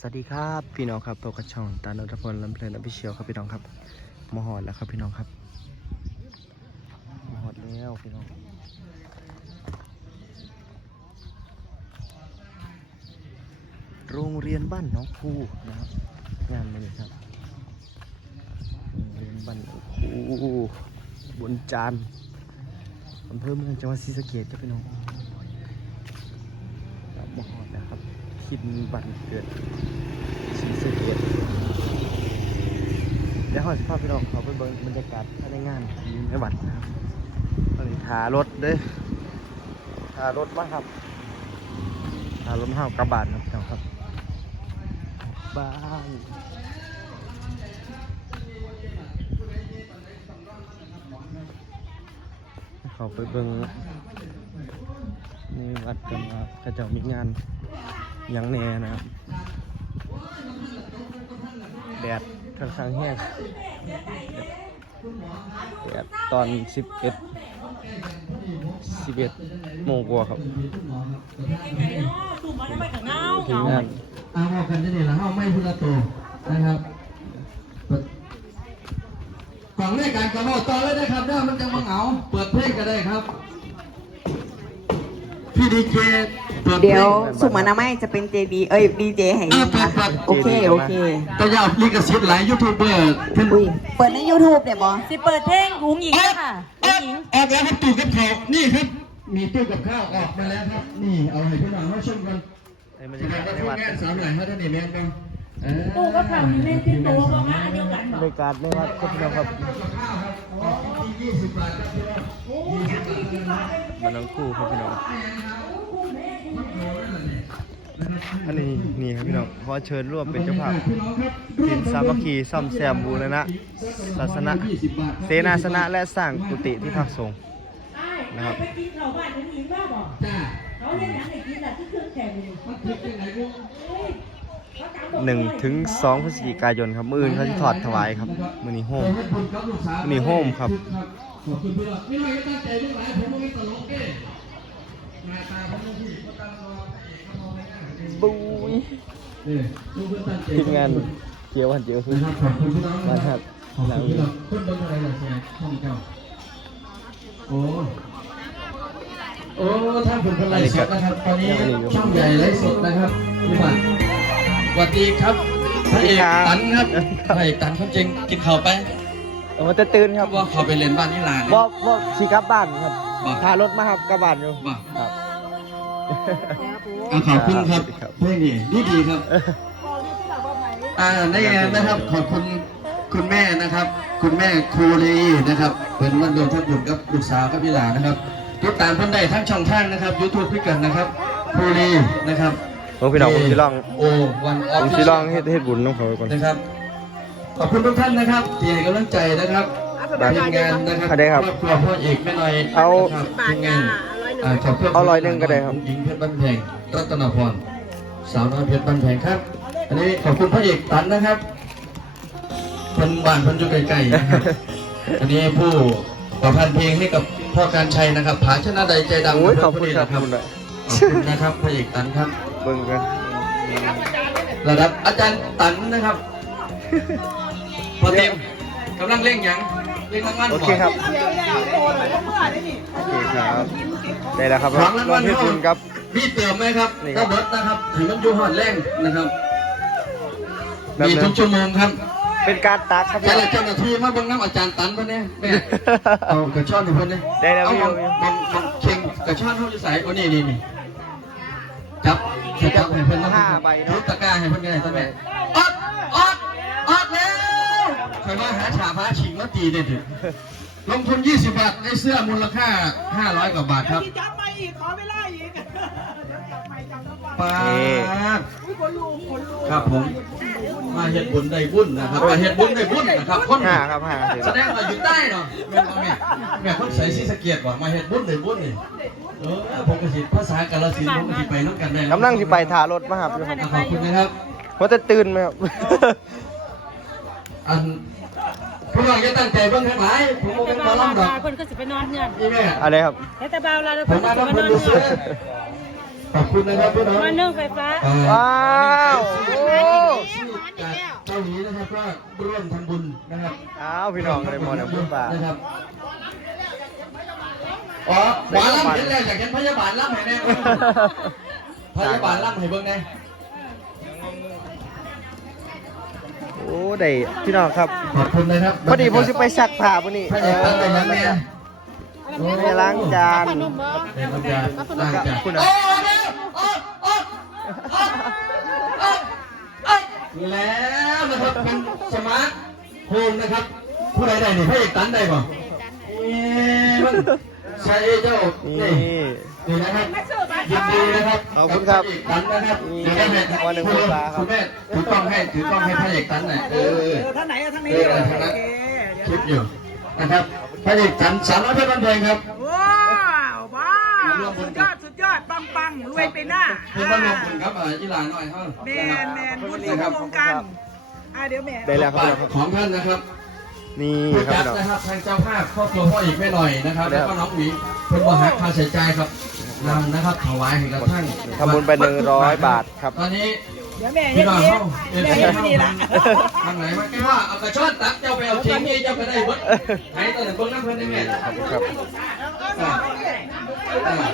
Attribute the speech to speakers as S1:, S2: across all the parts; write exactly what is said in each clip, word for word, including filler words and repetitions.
S1: สวัสดีครับพี่น้องครับพบกับช่องตาลรัตพลลำเพลินอภิเชียวครับพี่น้องครับมหอดแล้วครับพี่น้องครับมหอดแล้วพี่น้องโรงเรียนบ้านน้องคูนะครับงานนี้ครับโรงเรียนบ้านน้องคูบนจานอำเภอเมืองจังหวัดศรีสะเกษครับพี่น้องมหอดแล้วครับคิดบันเกิดศรีสะเกษแล้วหอสิภาพพี่น้องเขาไปเบิ่งบรรยากาศภายในงานในวัดนะครับตอนนี้ทารถเด้อทารถมาครับทารถมาห้าวกระบาดครับพี่น้องครับบ้านเขาไปเบิ่งในวัดกันครับเขาจะมีงานยังแน่นะครับแดดค่อนข้างแห้งแดดตอนสิบเอ็ดสิบเอ็ดโมงกว่าครับถึงงาน
S2: อาบอกกันจะเนี่ยละห้าไม่พุทธโตนะครับฝั่งแรกการกระโดดต่อเลยนะครับได้มันจะมาเหงาเปิดเพลงก็ได้ครับพี่ดีเจ
S3: เดี๋ยวสุมานาไม่จะเป็นเจดีเอ้ยดีเจให้นะคะโอเคโอเค
S2: แต่ยาวลิขสิทธิ์หลายยูทูบเบอร์
S3: อุ้ยเปิดใน ยูทูบ เดี๋ยวบอ
S4: สิเปิดเพลงหุงหญิงค่ะหุงหญิง
S2: ออกแล้วครับตู้กับข้าวนี่ครับมีตู้กับข้าวออกมาแล้วครับนี่เอาให้พี่น้องมาชมกันจะมาที่งานสามหลายเขาท่านนี่แม่นกัน
S4: ตู้ก็ทำในที่ตัวประมาณเดียวกัน
S1: บรรยากาศในวัดครับพี่น้องครับมันน้องคู่ครับพี่น้องอันนี้นี่ครับพี่น้องขอเชิญร่วมเป็นเจ้าภาพทีมสามัคคีซ่อมแซมบูรณะศาสนาเสนาสนะและสร้างกุฏิที่พักสงฆ์นะครับหนึ่งถึงสองพฤศจิกายนครับมื้ออื่นเขาจะถอดถวายครับมื้อนี้โฮมมื้อนี้โฮมครับบุยทีมงานเจียววันเจียวคือบ้านหักหลังนี้
S2: โอ้โอ้ท่านผุนกันไลฟ์สดนะครับตอนนี้ช่องใหญ่ไลฟ์สดนะครับพี่บัตรสวัสดีครับพระเอกตันครับพระเอกตันเขาจริงกินข้าวไป
S1: มันจะตื่นครับ
S2: ว่าเขาไปเล่นบ้านนี่ลาน
S1: บ่บ่ชีกลับบ้านครับพารถมาครับกลับบ้านอยู่ครับ
S2: ขอบคุณครับเพื่อนนี่ดีดีครับอ่าในแอนนะครับขอบคุณคุณแม่นะครับคุณแม่ครูลีนะครับเป็นวันเดือนทับบุญกับลูกสาวกับพี่หลานนะครับติดตามเพื่อนได้ทั้งช่องทางนะครับยูทูบพี่กันนะครับครูลีนะครับ
S1: ผมพี่น้องผมสิลอง
S2: โอ้วันออฟ
S1: ผมสิลองเฮ็ดเฮ็ดบุญน้องเขาก่อน
S2: นะครับขอบคุณทุกท่านนะครับที่ให้กำลังใจนะครับทีมงานนะครับครอบครัวพ่อเอกแม่น้อย
S1: เอา
S2: ทีมงาน
S1: เอาร้อยหนึ่งก็ได้ครับ
S2: หญิงเพชรบ้านแพงรัตนพรสาวน้อยเพชรบ้านแพงครับอันนี้ขอบคุณพระเอกตันนะครับคนบ้านคนอยู่ไกลๆนะครับอันนี้ผู้ประพันธ์เพลงให้กับพ่อการชัยนะครับผาชนะใดใจดำ
S1: ขอบคุณครับ
S2: ขอบคุณนะครับพระเอกตันครับ
S1: เบิ่งกัน
S2: ระดับอาจารย์ตันนะครับพอเต็มกำลังเร่งยังเร่งรางวัล
S1: โอเคครับโอเคครับได้แล้วครับรางวัลที่คุณครับ
S2: มีเติมไหมครับก็เบิร์ดนะครับถือมันอยู่หอดแรงนะครับมีทุกชั่วโมงครับ
S1: เป็นการตักครับ
S2: เจ้าเจ้าหน้าที่มาบังน้ำอาจารย์ตันคนนี้แม่เอากระชอนให้คนนี้
S1: ได้แล้ว
S2: เอามันมันเข่งกระชอนเขาจะใส่โอ้นี่นี่นี่จับจับให้เพื่อนห้าใบทุกตะกร้าให้เพื่อนไงท่านแม่ออดออดออดแล้วใครมาหาฉาพ้าชิงมาตีเด็ดลงทุนยี่สิบบาทในเสื้อมูลค่าห้าร้อยกว่าบาทครับ
S4: จับไปอีกขอเวลาอีก
S2: ป้าครับผมมาเห็ดบุญได้บุญนะครับมาเห็ดบุญได้บุญนะครับคน
S1: ห้าครับห้า
S2: แสดงว่าอยู่ใต้เนาะแม่แม่แม่คนใส่สีสะเกียดว่ะมาเห็ดบุญได้บุญนี่เออผมก็สิภาษากาลสินผมก็สิไปน้องกันได้
S1: กำลังสิไปทารถมาครับ
S2: ขอบคุณนะครับ
S1: ว่าจะตื่นไหมครับ
S2: อันพวกเราจะตั้งใจเบิ่งทั้งหลายผมโมเป็นบอลล์ดอก
S4: คนก็สิไปนอนเนี่ย
S2: นี่แม่
S1: อะไรครับ
S4: แต่เบาเราคนก็สิไปนอนเนี่ย
S2: ขอบคุณนะครับพี่น้อง
S4: มานึ่งไฟฟ้า
S1: ว้าว
S2: ว่าร่วมทำบุญนะครับ
S1: อ้าวพี่น้องเลยหมอน้ำพุป่า
S2: นะครับอ๋อหมอลำเห็นแล้วอยากเห็นพยาบาลลำให้แน่พยาบาลลำให้เบิ่งแน่
S1: โอ้ได้พี่น้องครับ
S2: ขอบคุณนะครับ
S1: พอดีผมจะไปซักผ้าพอดี
S2: พระเอกตั้งแต่ยังไง
S1: ไปล้างจาน
S2: เป็นล้างจานล้างจาน
S1: คุณอะ
S2: โอ้โอ้โอ้โอ้โอ้โอ้แล้วนะครับเป็นสมาร์ทโฮมนะครับผู้ใดได้เนี่ยพระเอกตันได้ป่ะใช่เจ้า
S1: นี่
S2: นี่นี่นะครับยินดีนะครับ
S1: ขอบคุณครับ
S2: พะเอกตันนะครับ
S1: นี่
S2: เดี๋ยวได้แม่
S1: วันหนึ่ง
S2: คุณ
S1: คุณตาครับ
S2: คุณแม่ถือกล้องให้ถือกล้องให้พระเอกตันหน่อยเออ
S5: ท่านไหนอะท่านนี้
S2: เออทางนั้นคลิปอยู่นะครับพระเอกตันสามร้อยเพชรบันเพลงครับ
S5: ว้าวว้าวสุดยอดสุดยอดปังปังรวยไปหน้า
S2: เพื่อนบ้านลงคุณครับอ่าอีหลานหน่อยเท่า
S5: แมนแมนบุญสุขวงกันอ่ะเดี๋ยวแม่
S1: ได้แล้วครับ
S2: ของท่านนะครับ
S1: นี่
S2: ผู้
S1: ครับ
S2: จัด
S1: พี่น้อง
S2: นะครับทางเจ้าภาพครอบครัวพ่ออีกไม่หน่อยนะครับ แล้วก็น้องหวีเพิ่นบ่หักค่าใช้จ่ายครับนำนะครับถวายให้กับท่าน
S1: ทำบุญไปหนึ่งร้อยบาทครับ
S2: ตอนนี้
S5: เดี๋ยวแม่
S2: พี่
S5: ยัง
S2: น้อง
S5: เย็
S2: เข้าน เอ็น
S5: แม่
S2: ซี
S5: ยัง
S2: เข้า
S5: นี่ละ
S2: ทางไหนมาแค่ว่าเอากระชอนตักเจ้าไปเอาเชียงนี่เจ้าก็ได้เบิดไหนตอนนั้นเบิ่งน้ำเพิ่นได้แม่
S1: ขอบคุณครับ
S2: อ่าอ่า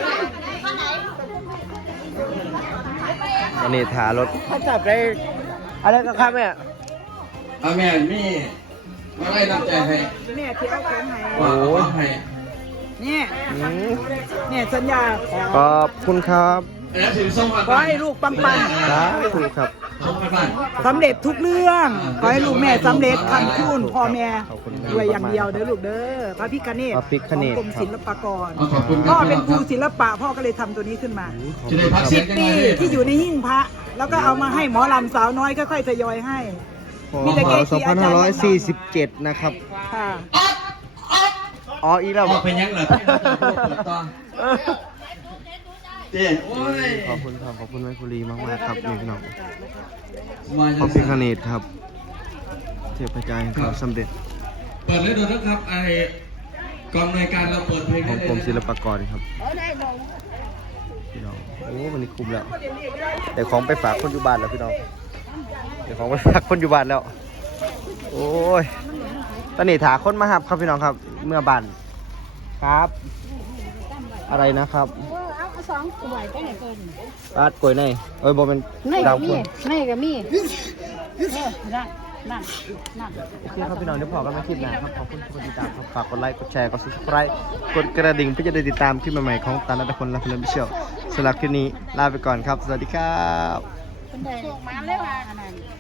S1: วันนี้ถารถเขาจับได้อะไรก็ครับแม่
S2: เอาแม่มีมาไล่น้ำใจให้
S5: แม่ที่เอาของให้
S2: ว่าเอาให้
S5: เนี่ย
S1: อืม
S5: เนี่ยสัญญา
S1: ขอบคุณครับ
S2: เอ๋ถือส่งมา
S5: ขอให้ลูกปังปัง
S1: สาธุครับ
S2: ส่งมาบ้าน
S5: สำเร็จทุกเรื่องขอให้ลูกแม่สำเร็จคำคูณพ่อแม่
S1: ขอบคุณครับ
S5: รวยอย่างเดียวเด้อลูกเด้อพระพิฆเนศ
S1: พระพิฆเนศ
S5: ของกรมศิลปากร
S2: เอาขอบคุณค
S5: พ่
S2: รั
S5: อบ เป็นครูศิลปะพ่อก็เลยทำตัวนี้ขึ้นมา
S2: จะได้พักเสี
S5: สิ
S2: ย
S5: บ
S2: งกัน
S5: ปี
S2: หน่อย
S5: ที่อยู่ในหิ้งพระ แล้วก็เอามาให้หมอลำสาวน้อยค่อยๆทยอยให้
S1: พศสองพันห้าร้อยสี่สิบเจ็ดนะครับ
S5: ค่ะ
S2: อ๊อดอ๊อด
S1: อ๋ออีแล้ว
S2: ออกเป็นยังเหรอต่อเจ๊โอ้ย
S1: ขอบคุณครับขอบคุณแม่คุรีมากมากๆครับนี่พี่น้อง
S2: มา
S1: พระพิฆเนศครับ เทพเจ้าแห่งความสำเร็จ
S2: เปิดเลยดูนะครับไอ้กองรายการเราเปิดเพลง
S1: ข
S2: ได้
S1: อง
S2: เลย
S1: กรมศิลปากรครับพี่น้องโอ้วันนี้คุ้มแล้วแต่ของไปฝากคนอยู่บ้านแล้วพี่น้องเดี๋ยวของไปฝากคนอยู่บ้านแล้ว โอ้ยตอนนี้ถาคนมาหับครับพี่น้องครับ เมื่อบ้านครับ อะไรนะครับ
S6: เอาสองถ้วยไปไหนเกิน
S1: ปาดกล้วยในเอ้ยบอเป็น
S6: ใน
S1: ดา
S6: ก็
S1: ว
S6: มี
S1: คุณ
S6: ในก็มีเออนั่นนั่นนั่น
S1: โอเคครับพี่น้องเดี๋ยวพอกันไม่คลิปหนะครับขอบคุณทุกคนที่ติดตามครับฝากกดไลค์กดแชร์กด subscribe กดกระดิ่งเพื่อจะได้ติดตามคลิปใหม่ๆของตาลนัทพลและพลเชียวสำหรับคลิปนี้ลาไปก่อนครับ สวัสดีครับ
S6: เป็นไดส่งมาเลยว่าอันนั้น